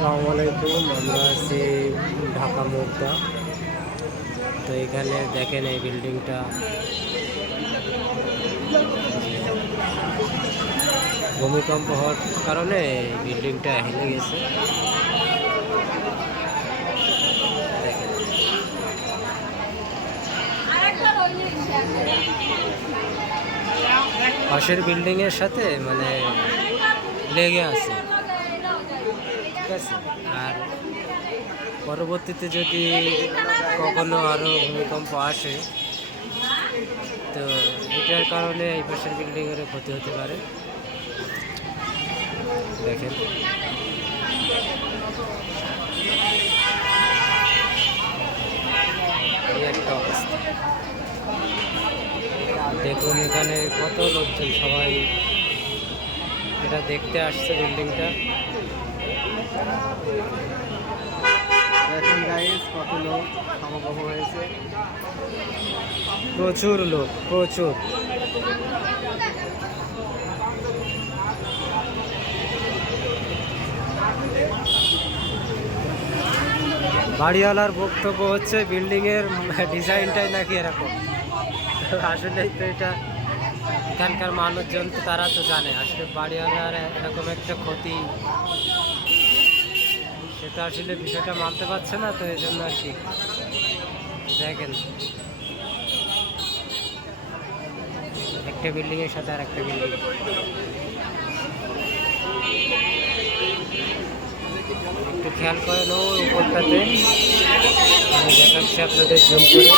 আসসালামু আলাইকুম। আমরা আছি ঢাকা মুগদা। তো এখানে দেখেন এই বিল্ডিংটা ভূমিকম্প হওয়ার কারণে এই বিল্ডিংটা হেলে গেছে। দেখেন পাশের বিল্ডিং এর সাথে মানে লেগে আছে, ঠিক আছে। আর পরবর্তীতে যদি কখনো আরো ভূমিকম্প আসে তো এটার কারণে এই পাশের বিল্ডিং এর ক্ষতি হতে পারে। দেখেন এই একটা অবস্থা। দেখুন এখানে কত লোকজন, সবাই এটা দেখতে আসছে বিল্ডিংটা। দেখুন গাইস কত লোক সমাগম হয়েছে, প্রচুর লোক, প্রচুর। বাড়িওয়ালার বক্তব্য হচ্ছে বিল্ডিং এর ডিজাইনটাই নাকি এরকম। আসলেই তো এটা এখানকার মানুষজন তো তারা তো জানে আসলে বাড়িওয়ালার এরকম একটা ক্ষতি, সেটা আসলে বিষয়টা মানতে পারছে না, তো এই জন্য আর কি। দেখেন একটা বিল্ডিং এর সাথে আর একটা বিল্ডিং, একটু খেয়াল করেন ও উপরটাতে, আমি দেখাচ্ছি আপনাদের জুম করে।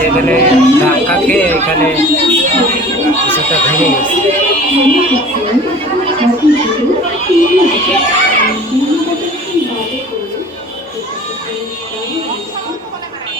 যেখানে ধাক্কা খেয়ে এখানে কিছুটা ভেঙে গেছে।